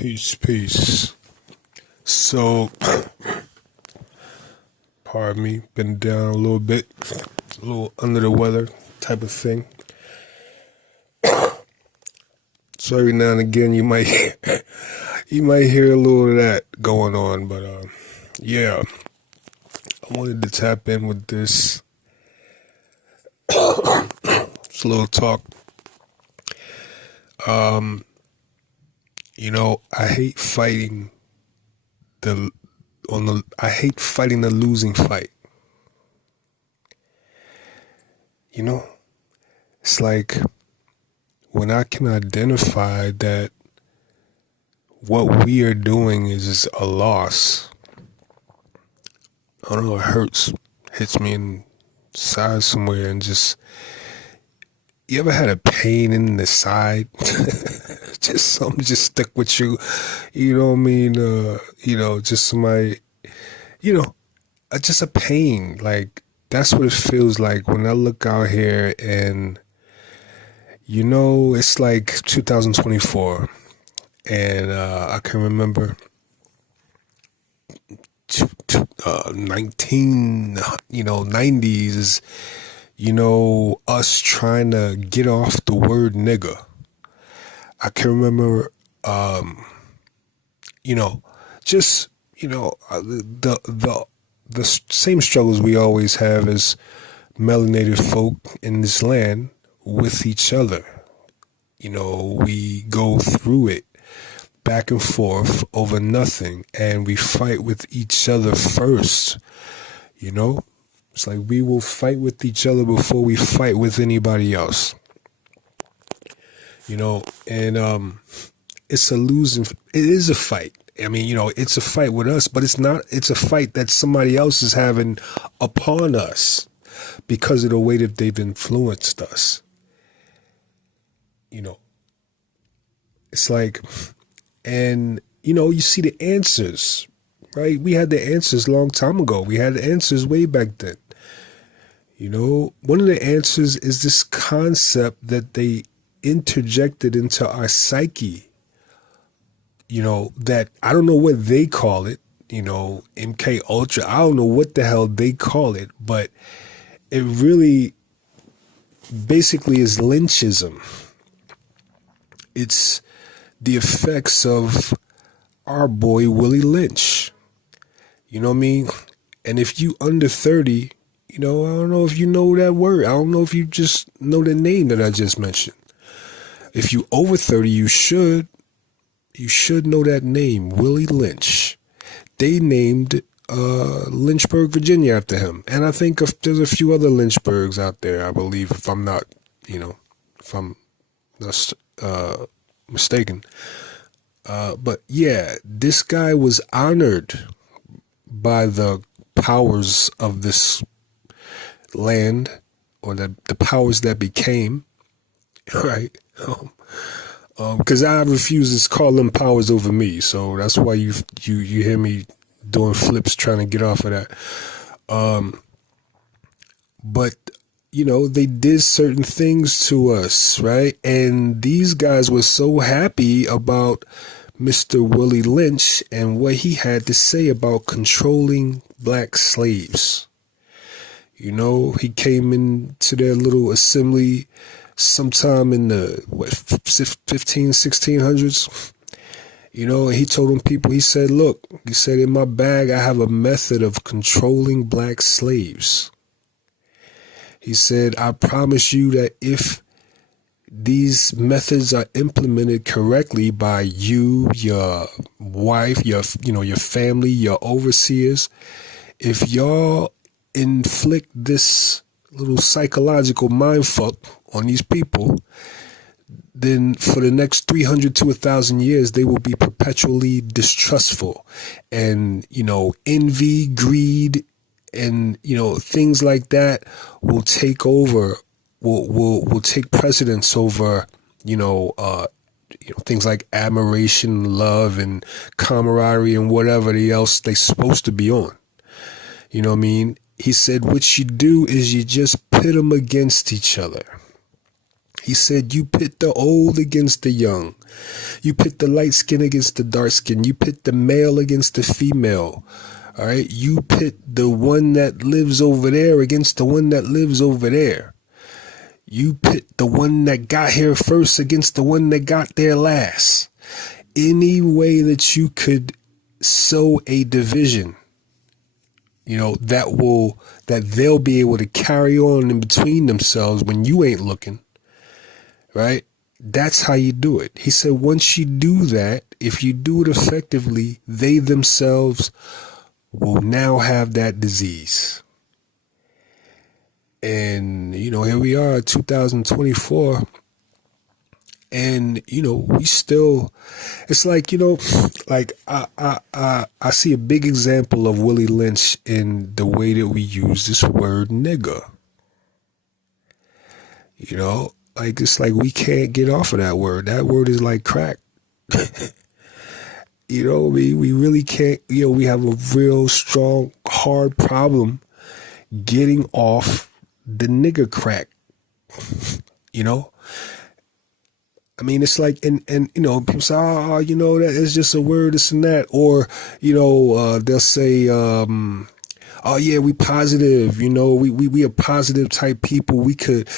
Peace. So, pardon me, been down a little bit, a little under the weather type of thing. So every now and again you might hear a little of that going on, but yeah, I wanted to tap in with this. It's a little talk. I hate fighting the losing fight. It's like when I can identify that what we are doing is a loss. I don't know, it hits me inside somewhere and just, you ever had a pain in the side? Just something just stuck with you, you know what I mean? Just somebody, just a pain. Like, that's what it feels like when I look out here and, it's like 2024. And I can remember 90s, us trying to get off the word nigga. I can remember, the same struggles we always have as melanated folk in this land with each other. We go through it back and forth over nothing, and we fight with each other first. It's like we will fight with each other before we fight with anybody else. And it's it is a fight. I mean, it's a fight with us, but it's a fight that somebody else is having upon us because of the way that they've influenced us. It's like, and, you see the answers, right? We had the answers a long time ago. We had the answers way back then. One of the answers is this concept that they interjected into our psyche, that I don't know what they call it, MK Ultra. I don't know what the hell they call it, but it really basically is Lynchism. It's the effects of our boy Willie Lynch. You know what I mean? And if you under 30, I don't know if you know that word. I don't know if you just know the name that I just mentioned. If you over 30, you should know that name, Willie Lynch. They named Lynchburg, Virginia after him. And I think there's a few other Lynchburgs out there, I believe, if I'm not mistaken. But yeah, this guy was honored by the powers of this land, or the powers that became, right? Because I refuse to call them powers over me, so that's why you hear me doing flips trying to get off of that. But they did certain things to us, right? And these guys were so happy about Mr. Willie Lynch and what he had to say about controlling black slaves. He came into their little assembly sometime in the 1600s. And he told them people, he said, look, in my bag, I have a method of controlling black slaves. He said, I promise you that if these methods are implemented correctly by you, your wife, your family, your overseers, if y'all inflict this little psychological mindfuck on these people, then for the next 300 to 1,000 years, they will be perpetually distrustful, and, envy, greed, and, things like that will take over, will take precedence over, things like admiration, love, and camaraderie, and whatever else they're supposed to be on. You know what I mean? He said, what you do is you just pit them against each other. He said, you pit the old against the young. You pit the light skin against the dark skin. You pit the male against the female. All right. You pit the one that lives over there against the one that lives over there. You pit the one that got here first against the one that got there last. Any way that you could sow a division, that they'll be able to carry on in between themselves when you ain't looking. Right? That's how you do it. He said, once you do that, if you do it effectively, they themselves will now have that disease. And, here we are, 2024. And, we still, it's like, I see a big example of Willie Lynch in the way that we use this word nigga. It's like we can't get off of that word. That word is like crack. We really can't, we have a real strong, hard problem getting off the nigger crack. It's like, and people say, that is just a word, this and that. Or, they'll say, oh yeah, we positive, we are positive type people. We could,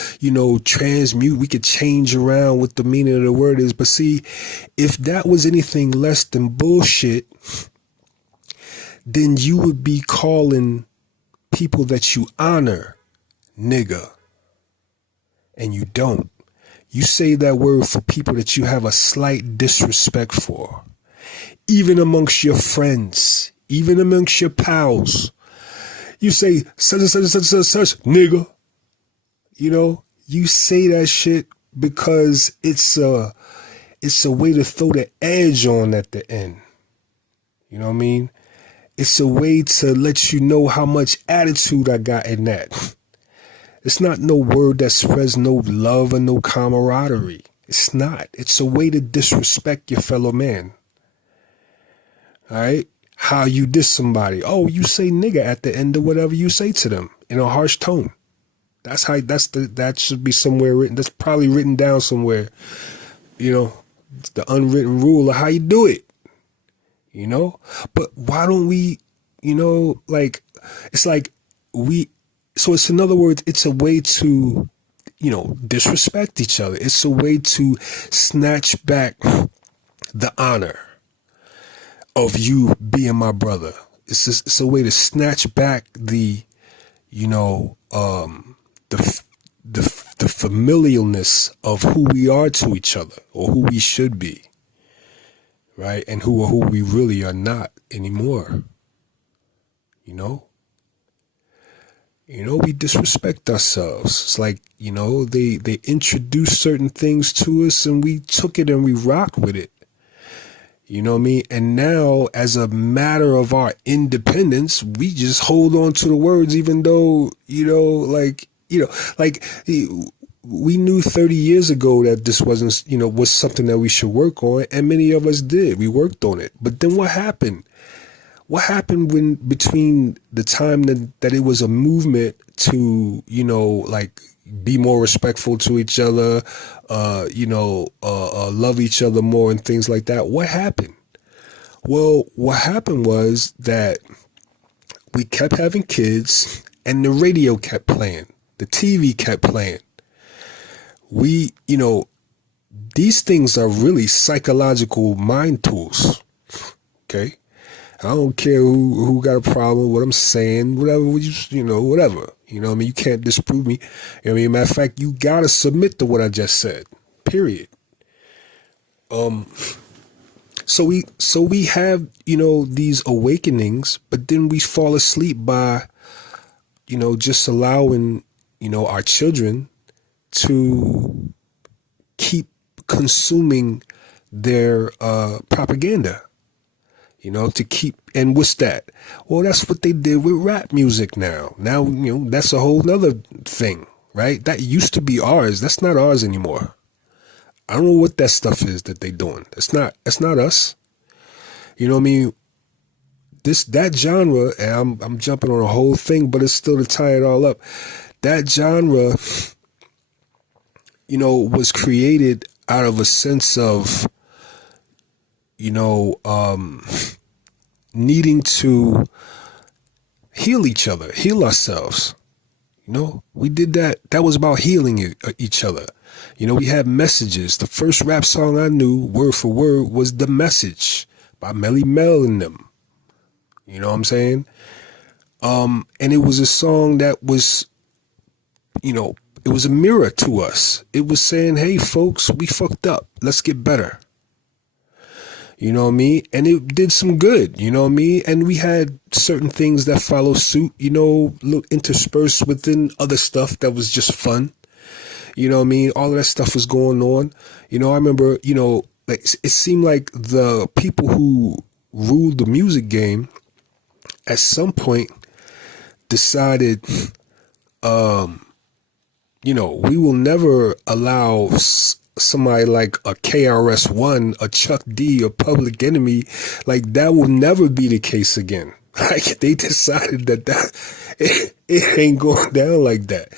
transmute, we could change around what the meaning of the word is. But see, if that was anything less than bullshit, then you would be calling people that you honor nigga. And you don't. You say that word for people that you have a slight disrespect for. Even amongst your friends, even amongst your pals. You say such and such and such and such, nigga. You say that shit because it's a way to throw the edge on at the end. You know what I mean? It's a way to let you know how much attitude I got in that. It's not no word that spreads no love or no camaraderie. It's not. It's a way to disrespect your fellow man. All right? How you diss somebody. Oh, you say nigga at the end of whatever you say to them in a harsh tone. That should be somewhere written. That's probably written down somewhere. It's the unwritten rule of how you do it. But why don't we, it's like so it's, in other words, it's a way to, disrespect each other. It's a way to snatch back the honor of you being my brother. It's a way to snatch back the familialness of who we are to each other, or who we should be, right? And who we really are not anymore. We disrespect ourselves. It's like, they introduced certain things to us and we took it and we rocked with it. You know what I mean? And now, as a matter of our independence, we just hold on to the words, even though, we knew 30 years ago that this wasn't, was something that we should work on. And many of us did. We worked on it. But then what happened? What happened when between the time that it was a movement to, be more respectful to each other, love each other more and things like that? What happened? Well, what happened was that we kept having kids and the radio kept playing. The TV kept playing. These things are really psychological mind tools. Okay? I don't care who got a problem with what I'm saying, whatever, whatever. You can't disprove me. Matter of fact, you gotta submit to what I just said. Period. So we have, these awakenings, but then we fall asleep by, just allowing, our children to keep consuming their propaganda. To keep, and what's that? Well, that's what they did with rap music now. Now, that's a whole nother thing, right? That used to be ours. That's not ours anymore. I don't know what that stuff is that they doing. That's not us. That genre, and I'm jumping on a whole thing, but it's still to tie it all up. That genre, was created out of a sense of, needing to heal each other, heal ourselves. We did that. That was about healing each other. We had messages. The first rap song I knew, word for word, was The Message by Melly Mel and them. You know what I'm saying? And it was a song that was, it was a mirror to us. It was saying, hey, folks, we fucked up. Let's get better. You know what I mean? And it did some good, you know what I mean? And we had certain things that follow suit, interspersed within other stuff that was just fun. You know what I mean? All of that stuff was going on. I remember, like it seemed like the people who ruled the music game at some point decided, we will never allow somebody like a KRS-One, a Chuck D, a Public Enemy, like that will never be the case again. Like they decided that it ain't going down like that.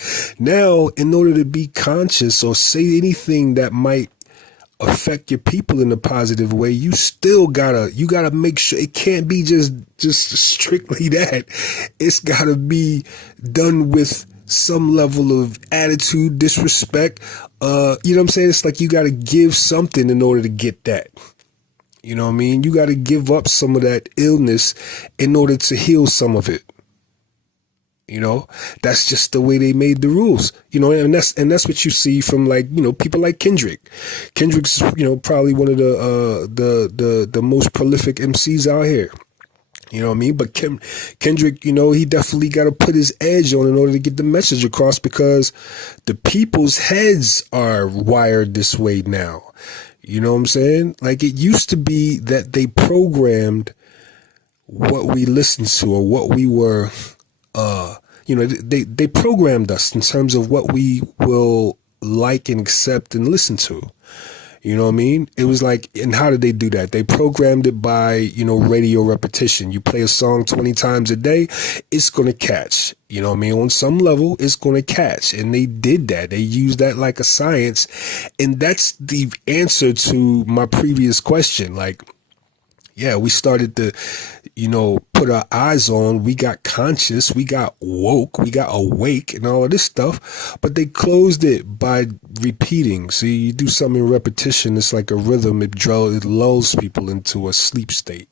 Now, in order to be conscious or say anything that might affect your people in a positive way, you still gotta make sure it can't be just strictly that. It's gotta be done with some level of attitude, disrespect. You know what I'm saying? It's like you gotta give something in order to get that. You know what I mean? You gotta give up some of that illness in order to heal some of it. That's just the way they made the rules, and that's what you see from like, people like Kendrick. Kendrick's, probably one of the most prolific MCs out here. You know what I mean? But Kendrick, he definitely got to put his edge on in order to get the message across, because the people's heads are wired this way now. You know what I'm saying? Like it used to be that they programmed what we listened to or what we were, they programmed us in terms of what we will like and accept and listen to. You know what I mean? It was like, and how did they do that? They programmed it by, radio repetition. You play a song 20 times a day, it's going to catch. You know what I mean? On some level, it's going to catch. And they did that. They used that like a science. And that's the answer to my previous question. Like, yeah, we started to, put our eyes on, we got conscious, we got woke, we got awake and all of this stuff, but they closed it by repeating. See, you do something in repetition, it's like a rhythm, it lulls people into a sleep state.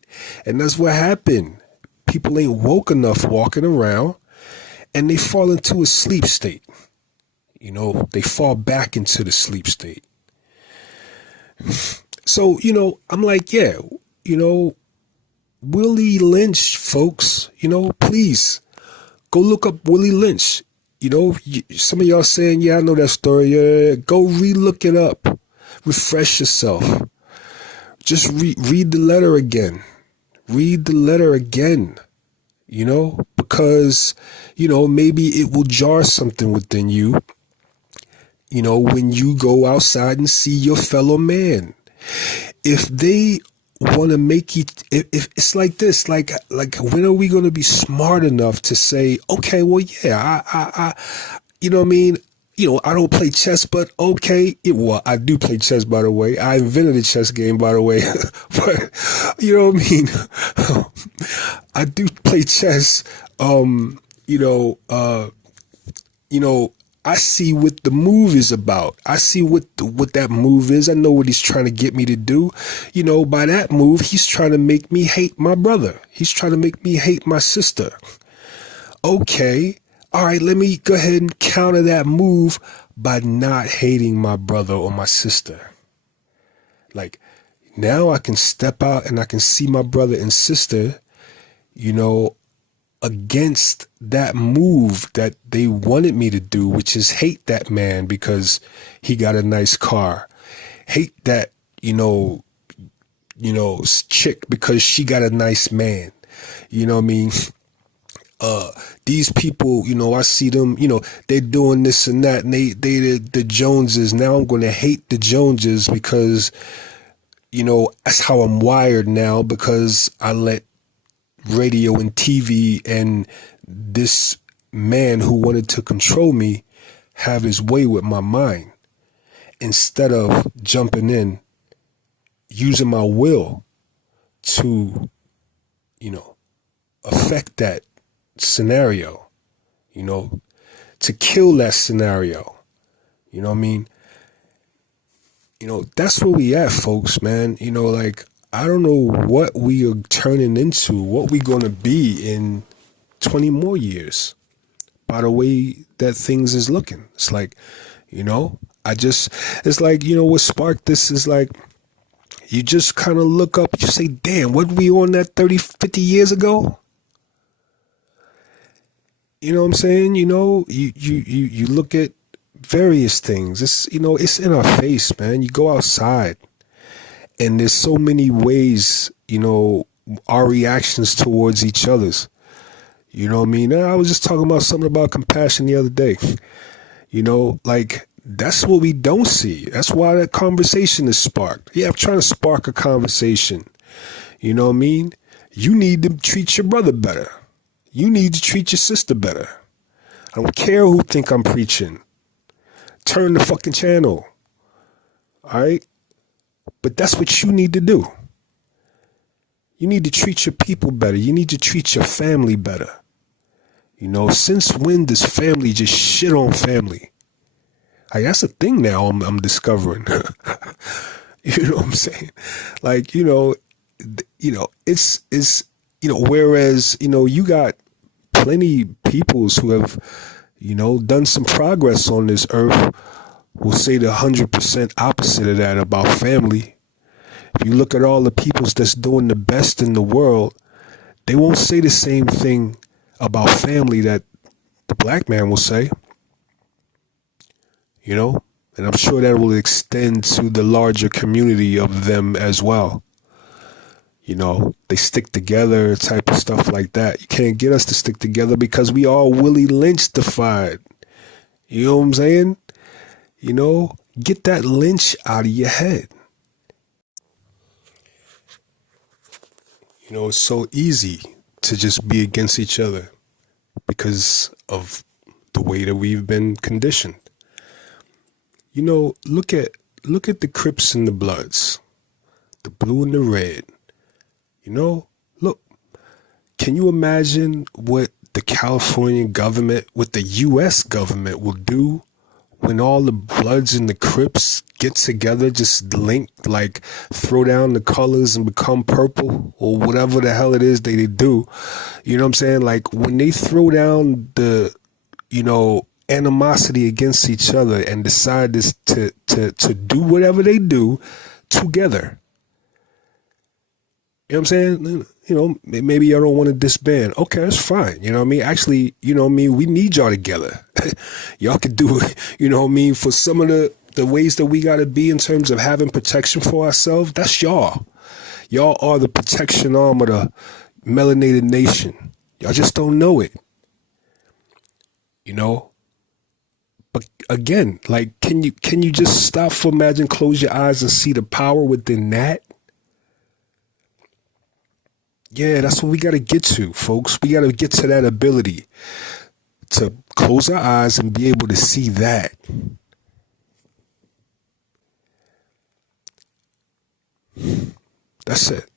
And that's what happened. People ain't woke enough walking around and they fall into a sleep state. They fall back into the sleep state. So, I'm like, yeah, Willie Lynch, folks, please go look up Willie Lynch. Some of y'all saying, yeah, I know that story. Yeah, go re-look it up. Refresh yourself. Just read the letter again. Read the letter again, because, maybe it will jar something within you, when you go outside and see your fellow man. If they want to make it, if it's like this, like when are we going to be smart enough to say, okay, well, yeah, I you know what I mean? I don't play chess, but okay. Well, I do play chess, by the way. I invented a chess game, by the way. But you know what I mean? I do play chess. I see what the move is about. I see what that move is. I know what he's trying to get me to do. By that move, he's trying to make me hate my brother. He's trying to make me hate my sister. Okay. All right, let me go ahead and counter that move by not hating my brother or my sister. Like, now I can step out and I can see my brother and sister, against that move that they wanted me to do, which is hate that man because he got a nice car. Hate that, chick because she got a nice man. You know what I mean? These people, I see them, they're doing this and that, and they the Joneses. Now I'm going to hate the Joneses because, that's how I'm wired now, because I let radio and TV and this man who wanted to control me have his way with my mind. instead of jumping in, using my will to, affect that scenario, to kill that scenario. You know what I mean? That's where we at, folks, man. I don't know what we are turning into, what we're going to be in 20 more years by the way that things is looking. It's like, it's like, what sparked this is like, you just kind of look up, you say, damn, what we on that 30, 50 years ago? You know what I'm saying? You look at various things. It's in our face, man. You go outside and there's so many ways, our reactions towards each other's. You know what I mean? I was just talking about something about compassion the other day. That's what we don't see. That's why that conversation is sparked. Yeah, I'm trying to spark a conversation. You know what I mean? You need to treat your brother better. You need to treat your sister better. I don't care who think I'm preaching. Turn the fucking channel. All right? But that's what you need to do. You need to treat your people better. You need to treat your family better. Since when does family just shit on family? That's a thing now I'm discovering. You know what I'm saying? It's whereas, you got plenty peoples who have, done some progress on this earth will say the 100% opposite of that about family. If you look at all the peoples that's doing the best in the world, they won't say the same thing about family that the black man will say. And I'm sure that will extend to the larger community of them as well. They stick together, type of stuff like that. You can't get us to stick together because we all Willie Lynch-defied. You know what I'm saying? Get that Lynch out of your head. It's so easy to just be against each other because of the way that we've been conditioned. Look at the Crips and the Bloods, the blue and the red. Look, can you imagine what the California government, what the U.S. government will do when all the Bloods and the Crips get together, just link, throw down the colors and become purple or whatever the hell it is they do. You know what I'm saying? When they throw down the, animosity against each other and decide to do whatever they do together. You know what I'm saying? Maybe y'all don't want to disband. Okay, that's fine. You know what I mean? Actually, we need y'all together. Y'all could do it, for some of the ways that we got to be in terms of having protection for ourselves. That's y'all. Y'all are the protection arm of the melanated nation. Y'all just don't know it. But again, can you just stop for a imagine, close your eyes and see the power within that? Yeah, that's what we got to get to, folks. We got to get to that ability to close our eyes and be able to see that. That's it.